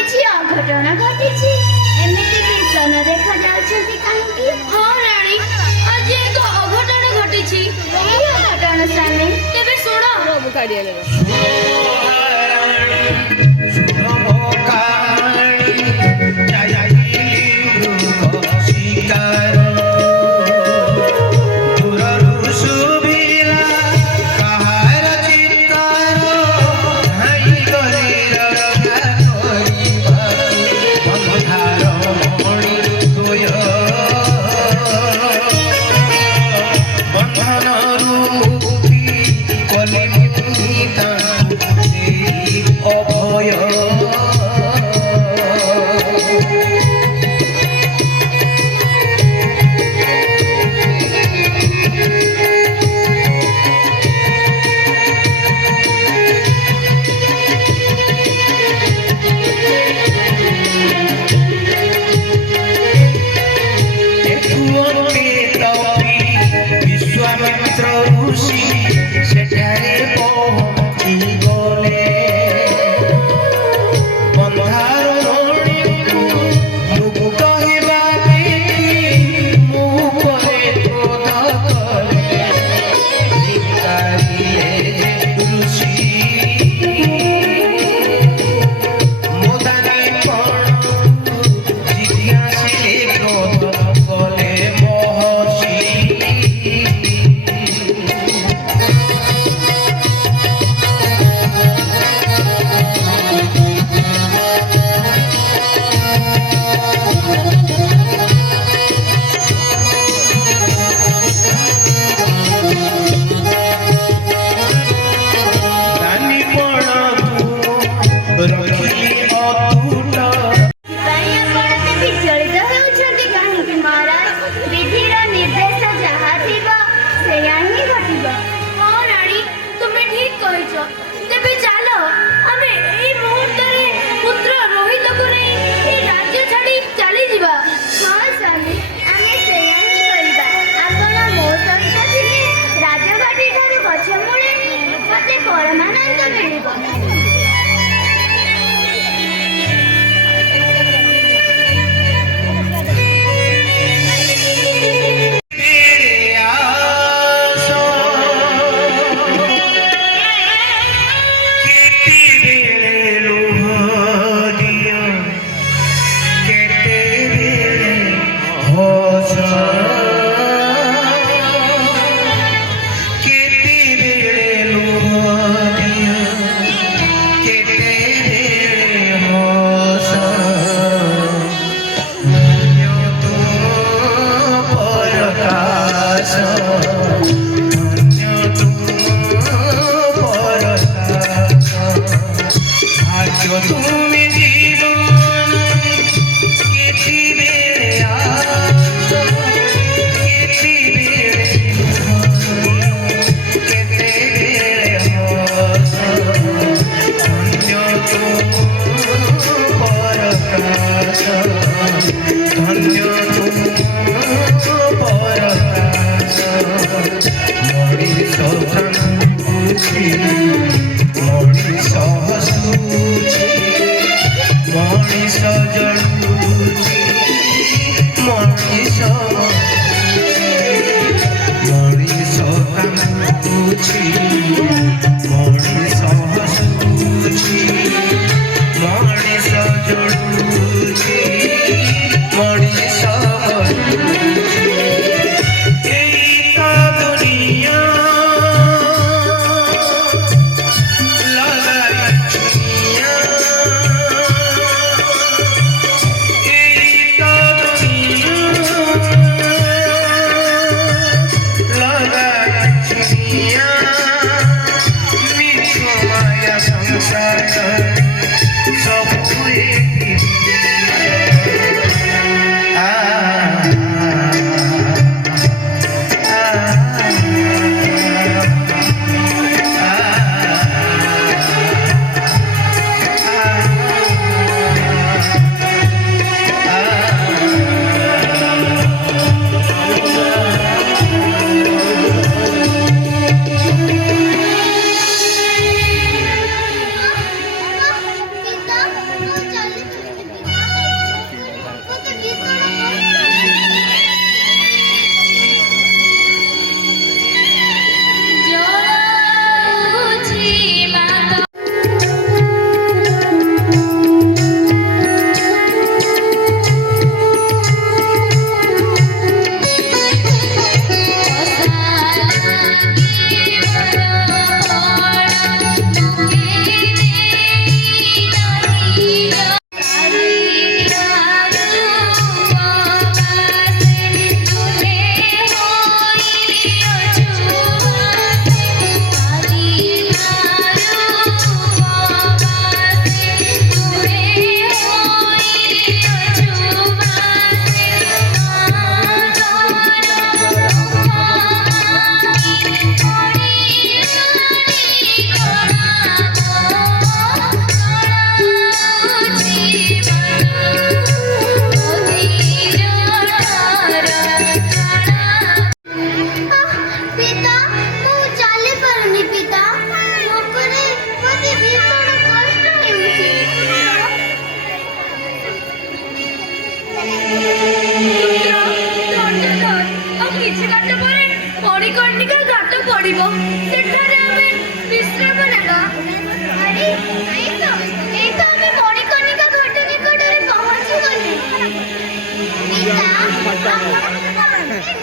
କିଛି ଅଘଟଣ ଘଟିଛି? ଏମିତି ଭୀଷଣ ଦେଖାଯାଉଛନ୍ତି କାହିଁକି? ହଁ ରାଣୀ, ଆଜି ଏକ ଅଘଟଣ ଘଟିଛି। ଏହି ଅଘଟଣ ସ୍ୱାମୀ? ତେବେ ଶୁଣ।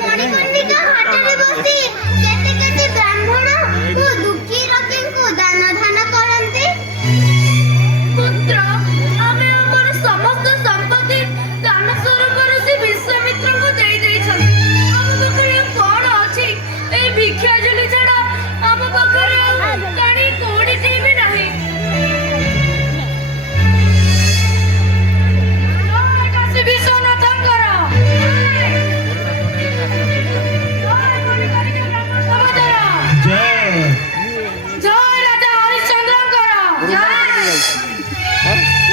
ମଣିକର୍ଣ୍ଣିକା ହାଟରେ ବସି କେତେ କେତେ ବ୍ରାହ୍ମଣ ଓ ଦୁଃଖୀ ରୋଗୀଙ୍କୁ ଦାନ ଧାନ କରନ୍ତି। ପୁତ୍ର, ଆମେ ଆମର ସମସ୍ତ ସମ୍ପତ୍ତି ଦାନ ସ୍ୱରୂପ ଋଷି ବିଶ୍ୱାମିତ୍ରଙ୍କୁ ଦେଇଦେଇଛନ୍ତି। ଆମ ପାଖରେ କଣ ଅଛି? ଏଇ ଭିକ୍ଷା ଝୁଲି ଛଡା ଆମ ପାଖରେ କାଣି କୋଉଠି ବି ନାହିଁ। କାଶୀ ବିଶ୍ୱନାଥଙ୍କର ଜୟ ରାଜା ହରିଶ୍ଚନ୍ଦ୍ରଙ୍କର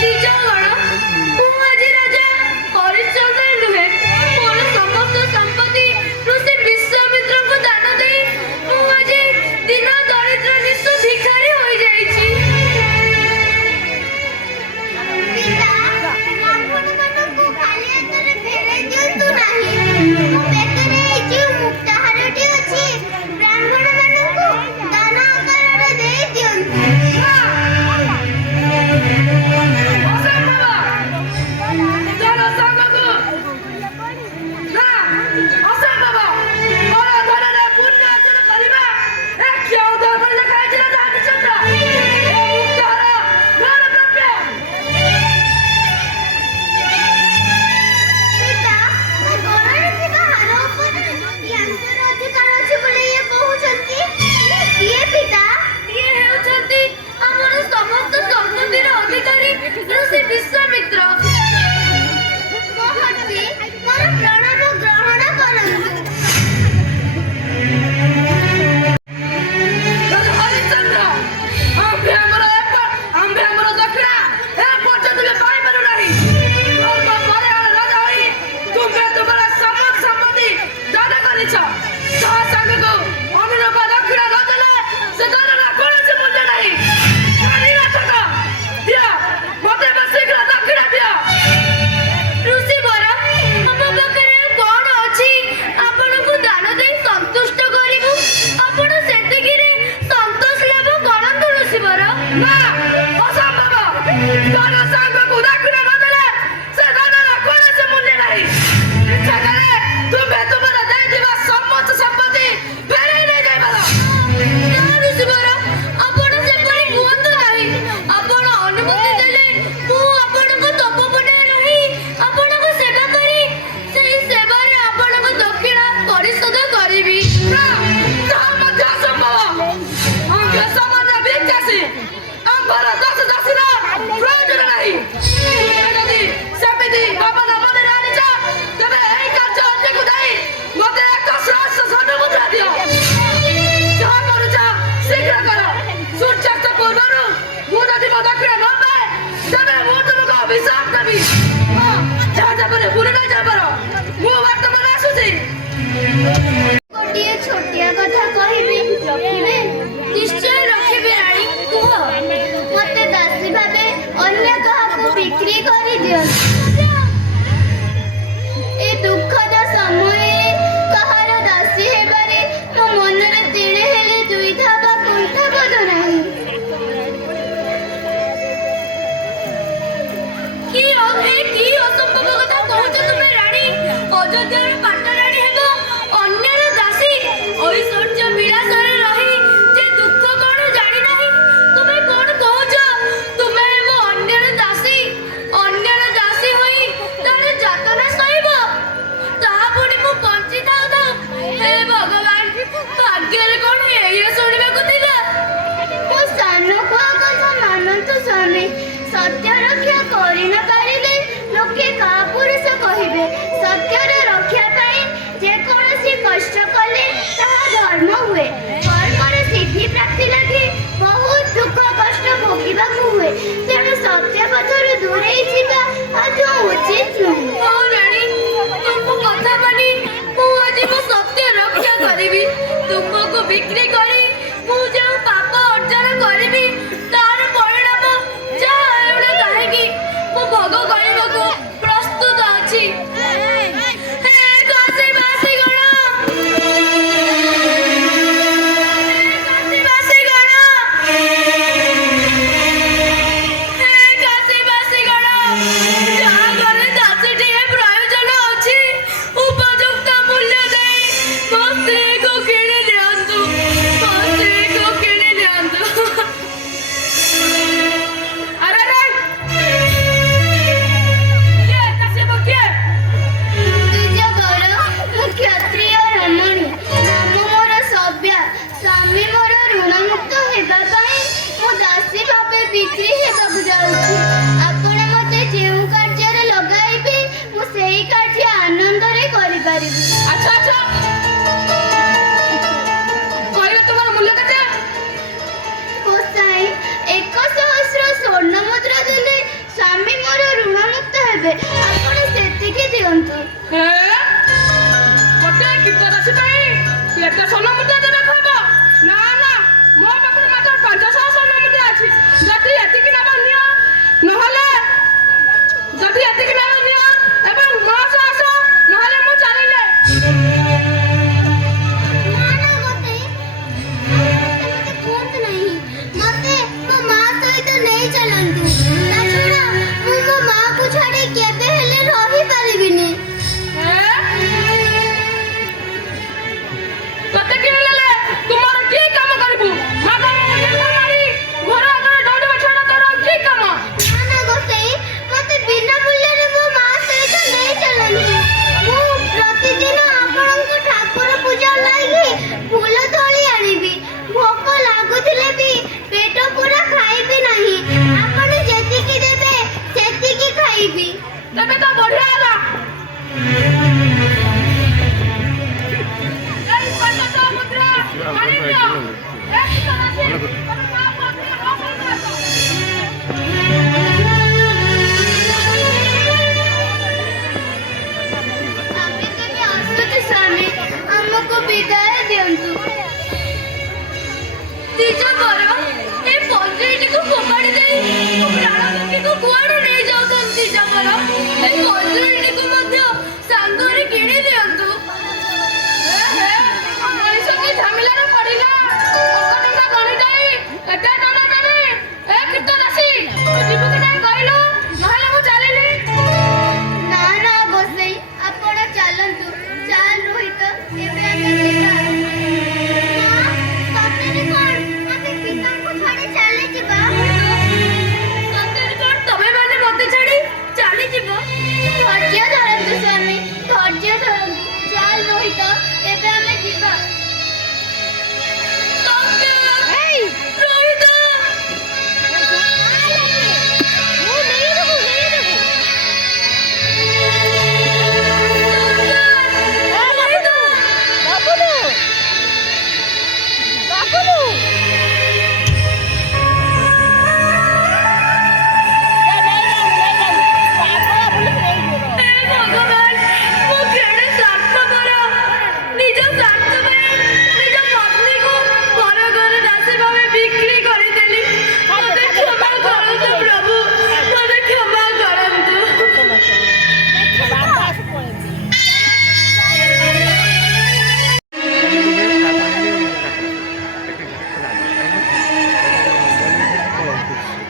ନିଜ ଗଣ। ମୁଁ ଆଜି ରାଜା ହରିଶ୍ଚନ୍ଦ୍ର ନୁହେଁ, ମୋର ସମସ୍ତ ସମ୍ପତ୍ତି ଋଷି ବିଶ୍ୱାମିତ୍ରଙ୍କୁ ଦାନ ଦେଇ ମୁଁ ଆଜି ଦିନ ଦରିଦ୍ର ନିଃସ୍ୱ ଭିଖାରୀ ହୋଇଯାଇଛି। ପିତା, ବ୍ରାହ୍ମଣମାନଙ୍କୁ ଖାଲି ହାତରେ ଫେରାଇ ଦିଅନ୍ତୁ ନାହିଁ। ମୋ ପେଟରେ ଏଇ ଯେଉଁ ମୁକ୍ତାହାରଟି ଅଛି, ବ୍ରାହ୍ମଣମାନଙ୍କୁ ଦାନ ଆକାରରେ ଦେଇ ଦିଅନ୍ତୁ। ପିତା, ମୋ ଗଳାରେ ଥିବା ହାର ଉପରେ ୟାଙ୍କର ଅଧିକାର ଅଛି ବୋଲି ଇଏ କହୁଛନ୍ତି। କିଏ ପିତା? ଇଏ ହେଉଛନ୍ତି ଆମର ସମସ୍ତ ସମ୍ପତ୍ତିର ଅଧିକାରୀ ଋଷି ବିଶ୍ୱାମିତ୍ର। ମହର୍ଷି, ମୋର ପ୍ରଣାମ ଗ୍ରହଣ କରନ୍ତୁ। ହରିଶ୍ଚନ୍ଦ୍ର, ଆମ୍ଭେ ଆମର ଦକ୍ଷିଣା ଏ ପର୍ଯ୍ୟନ୍ତ ପାଇପାରୁ ନାହିଁ। ପରେ ରାଜା ହୋଇ ତୁମେ ତୁମର ସମସ୍ତ ସମ୍ପତ୍ତି ଦାନ କରିଛ। ତା ସାଙ୍ଗକୁ ଅନୁରୂପ ଦକ୍ଷିଣା ନ ଦେଲେ ସେ ଦାନର କୌଣସି ମୂଲ୍ୟ ନାହିଁ। ଦିଅ, ମୋତେ ଏବେ ଶୀଘ୍ର ଦକ୍ଷିଣା ଦିଅ। ଋଷିବର, ଆମ ପାଖରେ କଣ ଅଛି ଆପଣଙ୍କୁ ଦାନ ଦେଇ ସନ୍ତୁଷ୍ଟ କରିବୁ? ଆପଣ ସେତିକିରେ ସନ୍ତୋଷ ଲାଭ କରନ୍ତୁ ଋଷିବର। ନା, ଅସମ୍ଭବ। ଦାନ ସାଙ୍ଗକୁ ଦକ୍ଷିଣା ନ ଦେଲେ ସେ ଦାନର କୌଣସି ମୂଲ୍ୟ ନାହିଁ। ଇଚ୍ଛା କଲେ ତୁମେ ତୁମର ଦେଇଥିବା ସମସ୍ତ ସମ୍ପତ୍ତି ଫେରାଇ ନେଇଯାଇପାର। ନା ଋଷିବର, ଆପଣ ସେପରି କୁହନ୍ତୁ ନାହିଁ। ଆପଣ ଅନୁମତି ଦେଲେ ମୁଁ ଆପଣଙ୍କ ତପୋବନରେ ରହି ଆପଣଙ୍କ ସେବା କରି ସେହି ସେବାରେ ଆପଣଙ୍କ ଦକ୍ଷିଣା ପରିଶୋଧ କରିବି। ତାହା ମଧ୍ୟ ଅସମ୍ଭବ। ଆମ୍ଭେ ସମାଜ ବିକାଶୀ, ଆମ୍ଭର ଦଶ ଦାସୀର ପ୍ରୟୋଜନ ନାହିଁ। ତୁମେ ଯଦି ସେମିତି ଭାବନା ମନରେ ଆଣିଛ, ତେବେ ଏହି କାର୍ଯ୍ୟ ଅନ୍ୟକୁ ଦେଇ ମୋତେ ଏକ ସହସ୍ର ସ୍ୱର୍ଣ୍ଣ ମୁଦ୍ରା ଦିଅ। ଯାହା କରୁଛ ଶୀଘ୍ର କର। ସୂର୍ଯ୍ୟାସ୍ତ ପୂର୍ବରୁ ମୁଁ ଯଦି ମୋ ଦକ୍ଷିଣା ନ ପାଏ, ତେବେ ମୁଁ ତୁମକୁ ଅଭିଶାପ ଦେବି। ଯାହା ଯେପରି ଭୁଲି ନ ଯାଇପାର। ମୁଁ ବର୍ତ୍ତମାନ ଆସୁଛି। ଗୋଟିଏ ଛୋଟିଆ କଥା କହିବି, ରଖିବେ? ନିଶ୍ଚୟ ରଖିବି ରାଣୀ, କୁହ। ମୋତେ ଦାସୀ ଭାବେ ଅନ୍ୟ କାହାକୁ ବିକ୍ରି କରିଦିଅନ୍ତୁ। ପାରିବୁ। ଆଚ୍ଛା ଆଚ୍ଛା କହିଲେ ତୁମର ମୂଲ୍ୟ କେତେ? ଗୋସାଇଁ 1,000 ସ୍ୱର୍ଣ୍ଣ ମୁଦ୍ରା ଦେଲେ ସ୍ୱାମୀ ମୋର ଋଣମୁକ୍ତ ହେବେ। ଆପଣ ସେତିକି ଦିଅନ୍ତୁ। ଗୋଟେ ଗୀତ ରାଶି ପାଇଁ ଏତେ ସ୍ୱର୍ଣ୍ଣ ମୁଦ୍ରା ଦେବାକୁ ହବ? ନା ନା ମୋ ପାଖରେ ମାତ୍ର 500 ସ୍ୱର୍ଣ୍ଣ ମୁଦ୍ରା ଅଛି। ଯଦି ଏତିକି ନେବ ନିଅ, ନହେଲେ ଯଦି ଏତିକି ନେବ ନିଅ ଏବଂ ମୋ ସହ ଆସ, ନହେଲେ ମୁଁ ଚାଲିଲେ। ନା ନା ଗୋସାଇଁ, ସେମିତି କୁହନ୍ତୁ ନାହିଁ। ମତେ ମୋ ମା ସହିତ ନେଇ ଚାଲନ୍ତୁ। ତା ଛଡ଼ା ମୁଁ ମୋ ମାକୁ ଛାଡ଼ି କେବେ ହେଲେ ରହିପାରିବିନି। ତତେ କିଏ ନେଲେ? ତୁମର କି କାମ କରିବୁ? ଘର ଆଗରେ ଦୌଡ଼ିବା ଛଡ଼ା ତୋର ଆଉ କି କାମ? ନା ନା ଗୋସାଇଁ, ମତେ ବିନା ମୂଲ୍ୟରେ ମୋ ମା ସହିତ ନେଇ ଚାଲନ୍ତୁ। ମୁଁ ପ୍ରତିଦିନ ଆପଣଙ୍କ ଠାକୁର ପୂଜା ଲାଗି ଫୁଲ ତୋଳି ଆଣିବି। ଭୋକ ଲାଗୁଥିଲେ ବି ପେଟ ପୁରା ଖାଇବି ନାହିଁ। ଆପଣ ଯେତିକି ଦେବେ ସେତିକି ଖାଇବି। ତେବେ ତ ବଢ଼ିଆ ହେଲା। ଏଇ 500 ମୁଦ୍ରା ଆଣିଦିଅ। ଏ ଗୀତ ରାଶି ତୋର ମାଆକୁ ଅଧିକ ନ କହିବାକୁ। ଆମେ କେବେ ଆସୁଛୁ ସ୍ୱାମୀ, ଆମକୁ ବିଦାୟ ଦିଅନ୍ତୁ। ଦ୍ୱିଜବର, ଏ ପଞ୍ଜୁରୀଟିକୁ ଫୋପାଡ଼ି ଦେଇ ମୋ ପ୍ରାଣପକ୍ଷୀକୁ କୁଆଡ଼େ ନେଇ ଯାଉଛନ୍ତି ଦ୍ୱିଜବର? ଏ ପଞ୍ଜୁରୀଟିକୁ ମଧ୍ୟ ସାଙ୍ଗରେ କିଣି ଦିଅନ୍ତୁ। ମଣିଷକୁ ଝାମିଲାରେ ପଡ଼ିଲା। ଟଙ୍କା ଗଣି ଦେଇ ଏତେ ଟଙ୍କା ଦେବି। ଏ ଗୀତ ରାଶି ତୁ ଯିବୁ କି ନାହିଁ କହିଲୁ, ନହେଲେ ମୁଁ ଚାଲିଲି। ନା ନା ଗୋସାଇଁ, ଆପଣ ଚାଲନ୍ତୁ। ଚାଲ ରୋହିତ, ଏବେ ଆମେ ଯିବା। ମା, ସତରେ କଣ ଆମେ ପିତାଙ୍କୁ ଛାଡ଼ି ଚାଲିଯିବା? ସତରେ କଣ ତମେମାନେ ମତେ ଛାଡ଼ି ଚାଲିଯିବ? ଧୈର୍ଯ୍ୟ ଧରନ୍ତୁ ସ୍ୱାମୀ, ଧୈର୍ଯ୍ୟ ଧରନ୍ତୁ। ଚାଲ ରୋହିତ, ଏବେ ଆମେ ଯିବା। ରୋହିତ! ହେ ଭଗବାନ, ମୁଁ କେଡ଼େ ସ୍ୱାର୍ଥପର। ନିଜ ସ୍ୱାର୍ଥ ପାଇଁ ନିଜ ପତ୍ନୀକୁ ପର ଘରେ ଦାସୀ ଭାବେ ବିକ୍ରି କରିଦେଲି। ମତେ କ୍ଷମା କରନ୍ତୁ ପ୍ରଭୁ, ମତେ କ୍ଷମା କରନ୍ତୁ।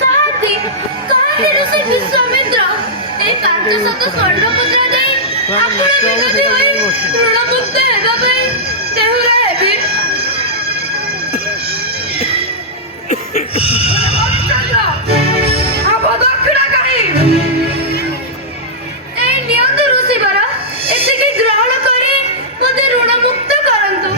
କାହାନ୍ତି ଋଷି ବିଶ୍ୱାମିତ୍ର ଏଇ 500 ସ୍ୱର୍ଣ୍ଣ ମୁଦ୍ରା ଦେଇ ଆପଣ ବିରୋଧୀ ହୋଇ ଋଣମୁକ୍ତ ହେବା ପାଇଁ ଦେହୁରା ହେବେ? ଏଇ ନିଅନ୍ତୁ ଋଷିବର, ଏତିକି ଗ୍ରହଣ କରି ମୋତେ ଋଣମୁକ୍ତ କରନ୍ତୁ।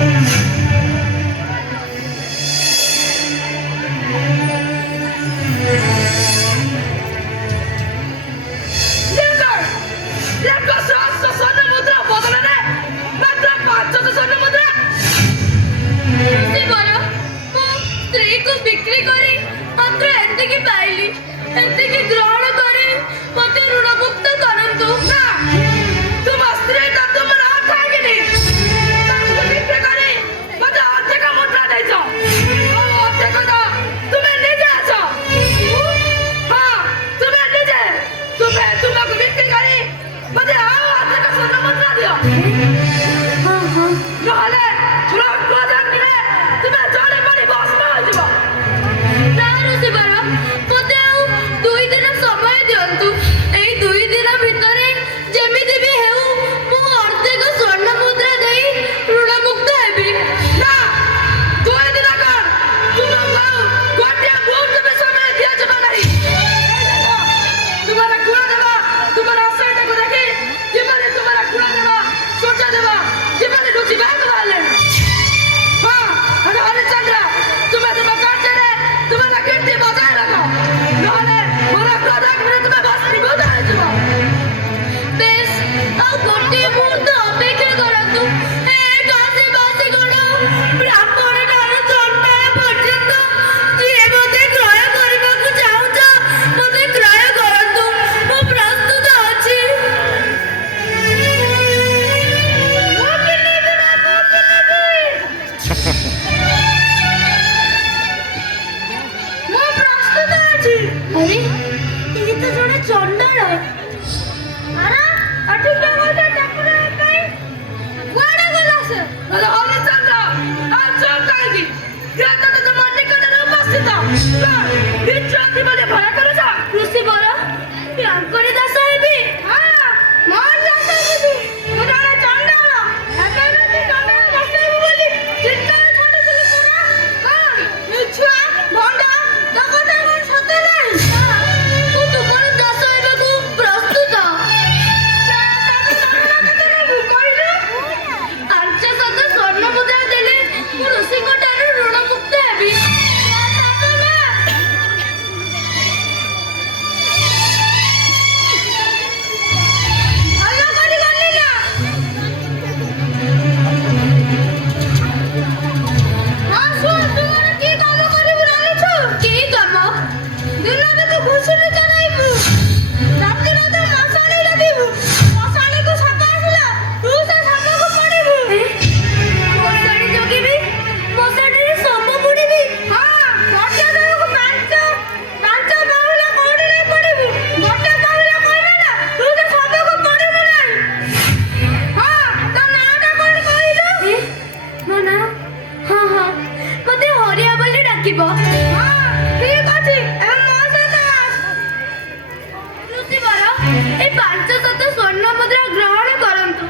ଋଷିବର, ମୋ ସ୍ତ୍ରୀକୁ ବିକ୍ରି କରି ମାତ୍ର ଏତିକି ପାଇଲି। ଏତିକି ଗ୍ରହଣ କରି ମୋ ଏଠିକି ଗୋଟେ ଠାକୁର ପାଇଁ କୁଆଡ଼େ ଗଲା ସେ? ହରିଚନ୍ଦ୍ର ଆଉ ଚୁପ୍ କାହିଁକି? କିଏ ତତେ ତମ ନିକଟରେ ଉପସ୍ଥିତ? ବିଚ୍ୟୁତି ବୋଲି ଭୟ କରୁଛ? ଋଷି ବର ୟାଙ୍କରି ଦାସ ହେବି। ହଁ, ମୋର ଦାସ ହେବି। ମୁଁ ଜଣେ ଚଣ୍ଡାଳ। ଏବେ ବି ତୁ ଚଣ୍ଡାଳ ଦାସ ହେବୁ ବୋଲି ଚିନ୍ତାରେ ଛାଡୁଥିଲୁ ପରା? କଣ? ମିଛୁଆ, ଭଣ୍ଡ, ଜଗତ କଣ ସତ ନାହିଁ? ମୁଁ ତୁମର ଦାସ ହେବାକୁ ପ୍ରସ୍ତୁତ। କେତେ ନେବୁ କହିଲୁ? 500 ସ୍ୱର୍ଣ୍ଣ ମୁଦ୍ରା ଦେଲେ ମୁଁ ଋଷିଙ୍କ ଠାରୁ ଋଣ ମୁକ୍ତ ହେବି। ଭଲ କରି ଗଲି ନା? ହଁ, ଶୁଣ, ତୁ ମୋର କି କାମ କରିବୁ ଜାଣିଛୁ? କି କାମ? ଦିନରେ ତୁ ଘୁଷୁରି ଚରାଇବୁ, ରାତିରେ ତୁ ମଶାଣି ଲଗେଇବୁ। ମଶାଣିକୁ ସାପ ଆସିଲା, ତୁ ସେ ସାପକୁ ପଡ଼ିବୁ। ମଶାଣି ଜଗିବି, ମଶାଣିରେ ଶବ ବୁଡ଼ିବି। ହଁ, ଗୋଟେ ଦିନକୁ ପାଞ୍ଚ ପାହୁଲା କଉଡ଼ିରେ ପଡ଼ିବୁ। ଗୋଟେ ପାହୁଲା କହିଲେ ନା, ତୁ ସେ ସାପକୁ ପଡ଼ିବୁ ନାହିଁ। ହଁ, ତୋ ନାଁଟା କଣ କହିଲୁ? ମୋ ନାଁ? ହଁ ହଁ, ମତେ ହରିଆ ବୋଲି ଡାକିବ। ହଁ, ଠିକ୍ ଅଛି, ଏବେ ମୋ ସହିତ ଆସ। ଋଷି ବର ଏ 500 ସ୍ୱର୍ଣ୍ଣ ମୁଦ୍ରା ଗ୍ରହଣ କରନ୍ତୁ।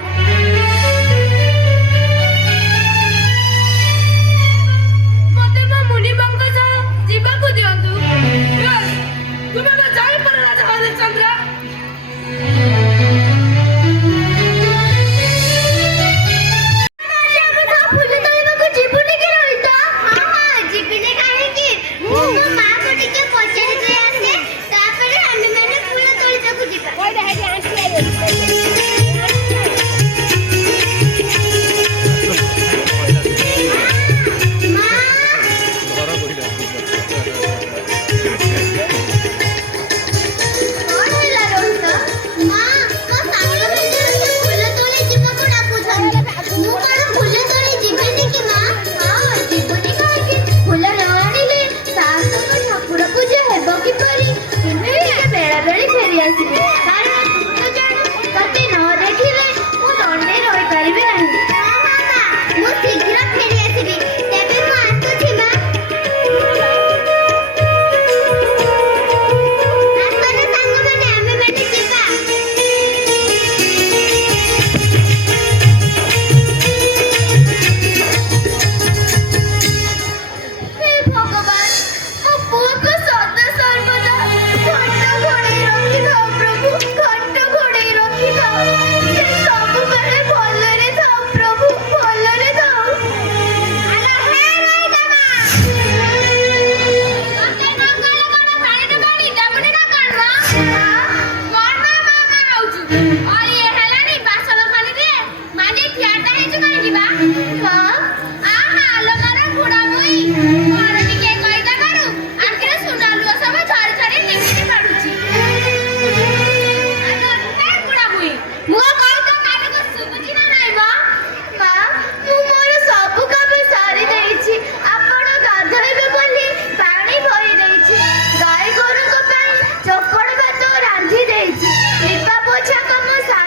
ମତେ ମୋ ମୁନିବାଙ୍କ ସହ ଯିବାକୁ ଦିଅନ୍ତୁ। ତୁମେ ଏବେ ଯାଇପାର ରାଜା ହରିଶ୍ଚନ୍ଦ୍ର। ଫୁଲ ତୋଳିବାକୁ ଯିବୁନି କି ରୋହିତ? ହଁ ହଁ, ଯିବିନି କାହିଁକି? ମୁଁ ମୋ ମାଆକୁ ଟିକେ ପଚାରିକି ଆସେ, ତାପରେ ଆମେମାନେ ଫୁଲ ତୋଳିବାକୁ ଯିବା। କଣ ହେଲା ରୋହିତ? ମା, ମୋ ସାଙ୍ଗମାନେ ମୋତେ ଫୁଲ ତୋଳି ଯିବାକୁ ଡାକୁଛନ୍ତି। ମୁଁ କଣ ଫୁଲ ତୋଳି ଯିବିନି କି ମା? ହଁ, ଯିବୁନି କାହିଁକି? ଫୁଲ ନ ଆଣିଲେ ସାହସଙ୍କ ଠାକୁର ପୂଜା ହେବ କିପରି? ତୁମେ ଟିକେ ବେଳାବେଳି ଫେରି ଆସିବେ, କାରଣ ତୁ ତ ଜାଣୁ ତତେ ନ ଦେଖିଲେ ମୁଁ ଦଣ୍ଡେ ରହିପାରିବି ନାହିଁ। ହଁ ମାମା, ମୁଁ ଶୀଘ୍ର ଫେରି ଆସିବି। ତେବେ ମୁଁ ଆସୁଛି ମା। ଆସନା ସାଙ୍ଗମାନେ, ଆମେମାନେ ଯିବା। ହେ ଭଗବାନ, ମୋ ପୁଅକୁ ସଦା ସର୍ବଦା ଘଣ୍ଟ ଘୋଡ଼େଇ ରଖିଥାଅ ପ୍ରଭୁ, ଘଣ୍ଟ ଘୋଡ଼େଇ ରଖିଥାଅ। ସେ ସବୁବେଳେ ଭଲରେ ଥାଉ ପ୍ରଭୁ, ଭଲରେ ଥାଉ। ଆଲୋ ହେ ରୋହିତ ମା, ତତେ ନ କହିଲେ କଣ ପାଣିରେ ପାଣି ଦେବୁନି ନା କଣ ମ? କଣ ମାମା ହଉଛୁ? ଇଏ ହେଲାନି ବାସନ ପାଣି ଦିଏ, ମାନି ଠିଆଟା ହେଇଛୁ କାହିଁକି ବା? ହଁ, ଆହା ଲୋ ମୋର ବୁଢ଼ା ମୁଇଁ, ମୋର ଟିକେ କହିଦେବାରୁ ଆଖିରେ ସୁନା ଲୁହ ସବୁ ଝରି ଝରି ନିକିରି ପଡୁଛି। ଆଲୋ ହେ ବୁଢ଼ା ମୁଇଁ, ମୋ କହି ତୋ କାନକୁ ଶୁଭୁଛି ନା ନାଇଁ ମ? ମା, ମୁଁ ମୋର ସବୁ କାମ ସାରି ଦେଇଛି। ଆପଣ ଗାଧୋଇବେ ବୋଲି ପାଣି ଭରି ଦେଇଛି। ଗାଈ ଗୋରୁଙ୍କ ପାଇଁ ଚୋକଡ଼ ଭାତ ରାନ୍ଧି ଦେଇଛି। ଲିପା ପୋଛା କାମ ସାରି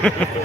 हाँ